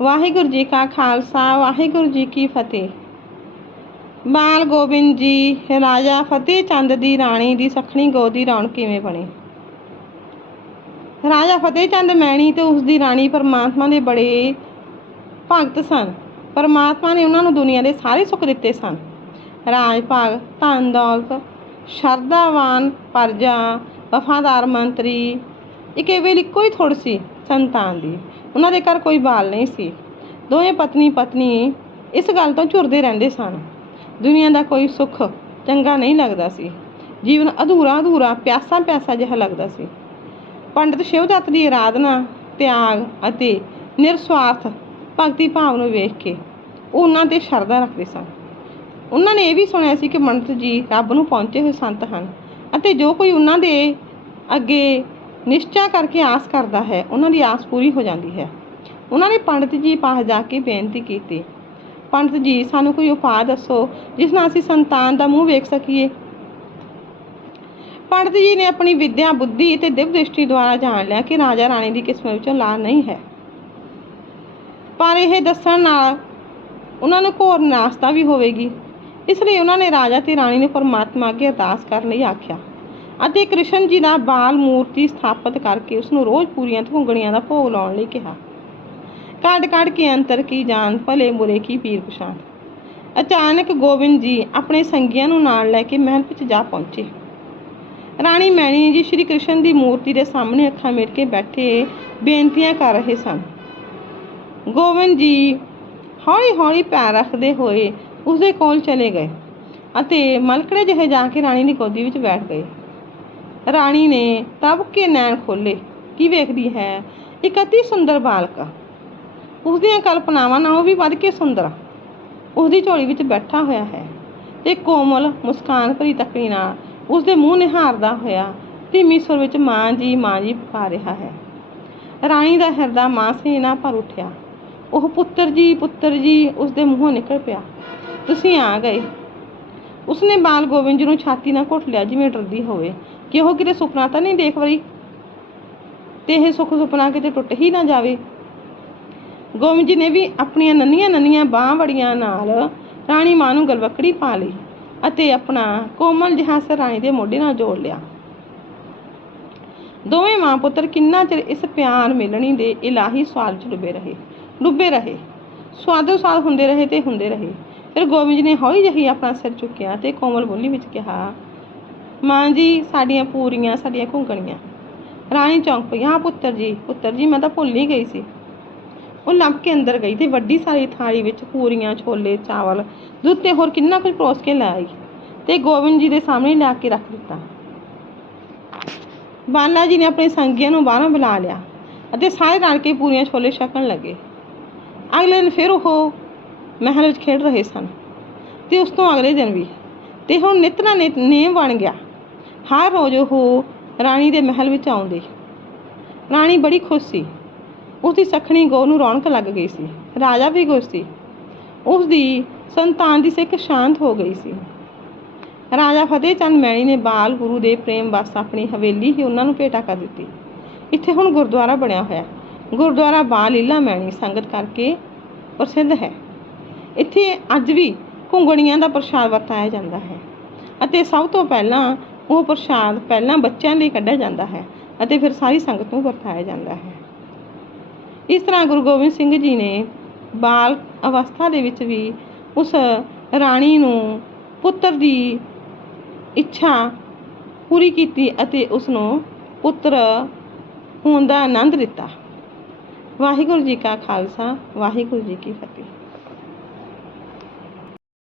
ਵਾਹਿਗੁਰੂ ਜੀ ਕਾ ਖਾਲਸਾ, ਵਾਹਿਗੁਰੂ ਜੀ ਕੀ ਫਤਿਹ। ਬਾਲ ਗੋਬਿੰਦ ਜੀ, ਰਾਜਾ ਫਤਿਹ ਚੰਦ ਦੀ ਰਾਣੀ ਦੀ ਸਖਣੀ ਗੋ ਦੀ ਰੌਣ ਕਿਵੇਂ ਬਣੀ? ਰਾਜਾ ਫਤਿਹ ਚੰਦ ਮੈਣੀ ਤੇ ਉਸ ਦੀ ਰਾਣੀ ਪਰਮਾਤਮਾ ਦੇ ਬੜੇ ਭਗਤ ਸਨ। ਪਰਮਾਤਮਾ ਨੇ ਉਹਨਾਂ ਨੂੰ ਦੁਨੀਆ ਦੇ ਸਾਰੇ ਸੁੱਖ ਦਿੱਤੇ ਸਨ। ਰਾਜ ਭਾਗ ਧਨ ਦੌਲਤ, ਸ਼ਰਧਾਵਾਨ, ਪਰਜਾ, ਵਫਾਦਾਰ ਮੰਤਰੀ ਇਹ ਕੇਵਲ ਇੱਕੋ ਹੀ ਥੋੜ ਸੀ ਸੰਤਾਨ ਦੀ। ਉਹਨਾਂ ਦੇ ਘਰ ਕੋਈ ਬਾਲ ਨਹੀਂ ਸੀ। ਦੋਵੇਂ ਪਤਨੀ ਪਤਨੀ ਇਸ ਗੱਲ ਤੋਂ ਝੁਰਦੇ ਰਹਿੰਦੇ ਸਨ। ਦੁਨੀਆ ਦਾ ਕੋਈ ਸੁੱਖ ਚੰਗਾ ਨਹੀਂ ਲੱਗਦਾ ਸੀ। ਜੀਵਨ ਅਧੂਰਾ ਅਧੂਰਾ, ਪਿਆਸਾ ਪਿਆਸਾ ਜਿਹਾ ਲੱਗਦਾ ਸੀ। ਪੰਡਿਤ ਸ਼ਿਵਦੱਤ ਦੀ ਆਰਾਧਨਾ ਤਿਆਗ ਅਤੇ ਨਿਰਸਵਾਰਥ ਭਗਤੀ ਭਾਵ ਨੂੰ ਵੇਖ ਕੇ ਉਹਨਾਂ ਤੇ ਸ਼ਰਧਾ ਰੱਖਦੇ ਸਨ। ਉਹਨਾਂ ਨੇ ਇਹ ਵੀ ਸੁਣਿਆ ਸੀ ਕਿ ਪੰਡਿਤ ਜੀ ਰੱਬ ਨੂੰ ਪਹੁੰਚੇ ਹੋਏ ਸੰਤ ਹਨ ਅਤੇ ਜੋ ਕੋਈ ਉਹਨਾਂ ਦੇ ਅੱਗੇ ਨਿਸ਼ਚਾ ਕਰਕੇ ਆਸ ਕਰਦਾ ਹੈ, ਉਹਨਾਂ ਦੀ ਆਸ ਪੂਰੀ ਹੋ ਜਾਂਦੀ ਹੈ। ਉਹਨਾਂ ਨੇ ਪੰਡਿਤ ਜੀ ਪਾਸ ਜਾ ਕੇ ਬੇਨਤੀ ਕੀਤੀ। ਪੰਡਿਤ ਜੀ, ਸਾਨੂੰ ਕੋਈ ਉਪਾਅ ਦੱਸੋ, ਜਿਸ ਨਾਲ ਅਸੀਂ ਸੰਤਾਨ ਦਾ ਮੂੰਹ ਵੇਖ ਸਕੀਏ? ਪੰਡਿਤ ਜੀ ਨੇ ਆਪਣੀ ਵਿਦਿਆ, ਬੁੱਧੀ ਤੇ ਦਿਵ ਦ੍ਰਿਸ਼ਟੀ ਦੁਆਰਾ ਜਾਣ ਲਿਆ ਕਿ ਰਾਜਾ ਰਾਣੀ ਦੀ ਕਿਸਮਤ ਵਿੱਚੋਂ ਲਾ ਨਹੀਂ ਹੈ। ਪਰ ਇਹ ਦੱਸਣ ਨਾਲ ਉਹਨਾਂ ਨੂੰ ਘੋਰ ਨਿਰਾਸ਼ਤਾ ਵੀ ਹੋਵੇਗੀ। ਇਸ ਲਈ ਉਹਨਾਂ ਨੇ ਰਾਜਾ ਤੇ ਰਾਣੀ ਨੂੰ ਪਰਮਾਤਮਾ ਅੱਗੇ ਅਰਦਾਸ ਕਰਨ ਲਈ ਆਖਿਆ। ਅਤੇ ਕ੍ਰਿਸ਼ਨ ਜੀ ਦਾ ਬਾਲ ਮੂਰਤੀ ਸਥਾਪਿਤ ਕਰਕੇ ਉਸ ਨੂੰ ਰੋਜ਼ ਪੂਰੀਆਂ ਘੁੰਗਣੀਆਂ ਦਾ ਭੋਗ ਲਾਉਣ ਲਈ ਕਿਹਾ। ਕੱਢ ਕੱਢ ਕੇ ਅੰਤਰ ਕੀ ਜਾਣ, ਭਲੇ ਬੁਰੇ ਕੀ ਪੀਰ ਪਛਾਣ। ਅਚਾਨਕ ਗੋਬਿੰਦ ਜੀ ਆਪਣੇ ਸੰਗੀਆਂ ਨੂੰ ਨਾਲ ਲੈ ਕੇ ਮਹਿਲ ਵਿੱਚ ਜਾ ਪਹੁੰਚੇ। ਰਾਣੀ ਮੈਣੀ ਜੀ ਸ਼੍ਰੀ ਕ੍ਰਿਸ਼ਨ ਦੀ ਮੂਰਤੀ ਦੇ ਸਾਹਮਣੇ ਅੱਖਾਂ ਮੀਟ ਕੇ ਬੈਠੇ ਬੇਨਤੀਆਂ ਕਰ ਰਹੇ ਸਨ। ਗੋਬਿੰਦ ਜੀ ਹੌਲੀ ਹੌਲੀ ਪੈਰ ਰੱਖਦੇ ਹੋਏ ਉਸਦੇ ਕੋਲ ਚਲੇ ਗਏ ਅਤੇ ਮਲਕੜੇ ਜਿਹੇ ਜਾ ਕੇ ਰਾਣੀ ਦੀ ਗੋਦੀ ਵਿੱਚ ਬੈਠ ਗਏ। ਰਾਣੀ ਨੇ ਤਬ ਕੇ ਨੈਣ ਖੋਲੇ ਕੀ ਵੇਖਦੀ ਹੈ? ਇੱਕ ਅਤੀ ਸੁੰਦਰ ਬਾਲਕ। ਉਸ ਦੀਆਂ ਕਲਪਨਾਵਾਂ ਨਾਲੋਂ ਵੀ ਵੱਧ ਕੇ ਸੁੰਦਰ। ਉਸ ਦੀ ਝੋਲੀ ਵਿੱਚ ਬੈਠਾ ਹੋਇਆ ਹੈ। ਤੇ ਕੋਮਲ, ਮੁਸਕਾਨ ਭਰੀ ਤਕੜੀ ਨਾਲ ਉਸ ਦੇ ਮੂੰਹ ਨਿਹਾਰਦਾ ਹੋਇਆ ਧੀਮੀ ਸੁਰ ਵਿੱਚ ਮਾਂ ਜੀ ਮਾਂ ਜੀ ਪੁਕਾਰ ਰਿਹਾ ਹੈ। ਰਾਣੀ ਦਾ ਹਿਰਦਾ ਮਾਂ ਸੇ ਨਾ ਭਰ ਉੱਠਿਆ। ਉਹ ਪੁੱਤਰ ਜੀ ਪੁੱਤਰ ਜੀ ਉਸ ਦੇ ਮੂੰਹੋਂ ਨਿਕਲ ਪਿਆ। ਤੁਸੀਂ ਆ ਗਏ। ਉਸਨੇ ਬਾਲ ਗੋਬਿੰਦ ਜੀ ਨੂੰ ਛਾਤੀ ਨਾਲ ਘੁੱਟ ਲਿਆ ਜਿਵੇਂ ਡਰਦੀ ਹੋਵੇ। ਕਿ ਉਹ ਕਿਤੇ ਸੁਪਨਾ ਤਾਂ ਨਹੀਂ ਦੇਖ ਰਹੀ ਤੇ ਇਹ ਸੁੱਖ ਸੁਪਨਾ ਕਿਤੇ ਟੁੱਟ ਹੀ ਨਾ ਜਾਵੇ। ਗੋਬਿੰਦ ਜੀ ਨੇ ਵੀ ਆਪਣੀਆਂ ਨੰਨੀਆਂ ਨੰਨੀਆਂ ਬਾਹਾਂ ਵੜੀਆਂ ਨਾਲ ਰਾਣੀ ਮਾਂ ਨੂੰ ਗਲਵਕੜੀ ਪਾ ਲਈ ਅਤੇ ਆਪਣਾ ਕੋਮਲ ਜਿਹਾ ਸਿਰ ਰਾਣੀ ਦੇ ਮੋਢੇ ਨਾਲ ਜੋੜ ਲਿਆ। ਦੋਵੇਂ ਮਾਂ ਪੁੱਤਰ ਕਿੰਨਾ ਚਿਰ ਇਸ ਪਿਆਰ ਮਿਲਣੀ ਦੇ ਇਲਾਹੀ ਸਵਾਲ 'ਚ ਡੁੱਬੇ ਰਹੇ ਡੁੱਬੇ ਰਹੇ। ਸਵਾਦੋ ਸਵਾਦ ਹੁੰਦੇ ਰਹੇ ਤੇ ਹੁੰਦੇ ਰਹੇ। ਫਿਰ ਗੋਬਿੰਦ ਜੀ ਨੇ ਹੌਲੀ ਜਿਹੀ ਆਪਣਾ ਸਿਰ ਚੁੱਕਿਆ ਤੇ ਕੋਮਲ ਬੋਲੀ ਵਿੱਚ ਕਿਹਾ ਮਾਂ ਜੀ, ਸਾਡੀਆਂ ਪੂਰੀਆਂ, ਸਾਡੀਆਂ ਘੁੰਗਣੀਆਂ। ਰਾਣੀ ਚੌਂਕ ਪਈ। ਹਾਂ ਪੁੱਤਰ ਜੀ ਪੁੱਤਰ ਜੀ, ਮੈਂ ਤਾਂ ਭੁੱਲ ਹੀ ਗਈ ਸੀ। ਉਹ ਲੱਭ ਕੇ ਅੰਦਰ ਗਈ ਤੇ ਵੱਡੀ ਸਾਰੀ ਥਾਲੀ ਵਿੱਚ ਪੂਰੀਆਂ, ਛੋਲੇ, ਚਾਵਲ ਦੁੱਧ ਤੇ ਹੋਰ ਕਿੰਨਾ ਕੁਝ ਪਰੋਸ ਕੇ ਲੈ ਆਈ ਤੇ ਗੋਬਿੰਦ ਜੀ ਦੇ ਸਾਹਮਣੇ ਲਿਆ ਕੇ ਰੱਖ ਦਿੱਤਾ। ਬਾਲਾ ਜੀ ਨੇ ਆਪਣੇ ਸੰਗੀਆਂ ਨੂੰ ਬਾਹਰੋਂ ਬੁਲਾ ਲਿਆ ਅਤੇ ਸਾਰੇ ਰਲ ਕੇ ਪੂਰੀਆਂ, ਛੋਲੇ ਛਕਣ ਲੱਗੇ। ਅਗਲੇ ਦਿਨ ਫਿਰ ਉਹ ਮਹਿਲ ਵਿੱਚ ਖੇਡ ਰਹੇ ਸਨ ਤੇ ਉਸ ਤੋਂ ਅਗਲੇ ਦਿਨ ਵੀ। ਤੇ ਹੁਣ ਨਿਤਨਾ ਨਿਤ ਨੇਮ ਬਣ ਗਿਆ। ਹਰ ਰੋਜ਼ ਉਹ ਰਾਣੀ ਦੇ ਮਹਿਲ ਵਿੱਚ ਆਉਂਦੇ। ਰਾਣੀ ਬੜੀ ਖੁਸ਼ ਸੀ। ਉਸ ਦੀ ਸਖਣੀ ਗੋ ਨੂੰ ਰੌਣਕ ਲੱਗ ਗਈ ਸੀ। ਰਾਜਾ ਵੀ ਖੁਸ਼ ਸੀ। ਉਸ ਦੀ ਸੰਤਾਨ ਦੀ ਸਿੱਖ ਸ਼ਾਂਤ ਹੋ ਗਈ ਸੀ। ਰਾਜਾ ਫਤਿਹ ਚੰਦ ਮੈਣੀ ਨੇ ਬਾਲ ਗੁਰੂ ਦੇ ਪ੍ਰੇਮ ਵਸ ਆਪਣੀ ਹਵੇਲੀ ਹੀ ਉਹਨਾਂ ਨੂੰ ਭੇਟਾ ਕਰ ਦਿੱਤੀ। ਇੱਥੇ ਹੁਣ ਗੁਰਦੁਆਰਾ ਬਣਿਆ ਹੋਇਆ ਗੁਰਦੁਆਰਾ ਬਾਲ ਲੀਲਾ ਮੈਣੀ ਸੰਗਤ ਕਰਕੇ ਪ੍ਰਸਿੱਧ ਹੈ। ਇੱਥੇ ਅੱਜ ਵੀ ਘੁੰਗਣੀਆਂ ਦਾ ਪ੍ਰਸ਼ਾਦ ਵਰਤਾਇਆ ਜਾਂਦਾ ਹੈ ਅਤੇ ਸਭ ਤੋਂ ਪਹਿਲਾਂ ਉਹ ਪ੍ਰਸ਼ਾਦ ਪਹਿਲਾਂ ਬੱਚਿਆਂ ਲਈ ਕੱਢਿਆ ਜਾਂਦਾ ਹੈ ਅਤੇ ਫਿਰ ਸਾਰੀ ਸੰਗਤ ਨੂੰ ਵਰਤਾਇਆ ਜਾਂਦਾ ਹੈ। ਇਸ ਤਰ੍ਹਾਂ ਗੁਰੂ ਗੋਬਿੰਦ ਸਿੰਘ ਜੀ ਨੇ ਬਾਲ ਅਵਸਥਾ ਦੇ ਵਿੱਚ ਵੀ ਉਸ ਰਾਣੀ ਨੂੰ ਪੁੱਤਰ ਦੀ ਇੱਛਾ ਪੂਰੀ ਕੀਤੀ ਅਤੇ ਉਸ ਨੂੰ ਪੁੱਤਰ ਹੋਣ ਦਾ ਆਨੰਦ ਦਿੱਤਾ। ਵਾਹਿਗੁਰੂ ਜੀ ਕਾ ਖਾਲਸਾ, ਵਾਹਿਗੁਰੂ ਜੀ ਕੀ ਫਤਿਹ।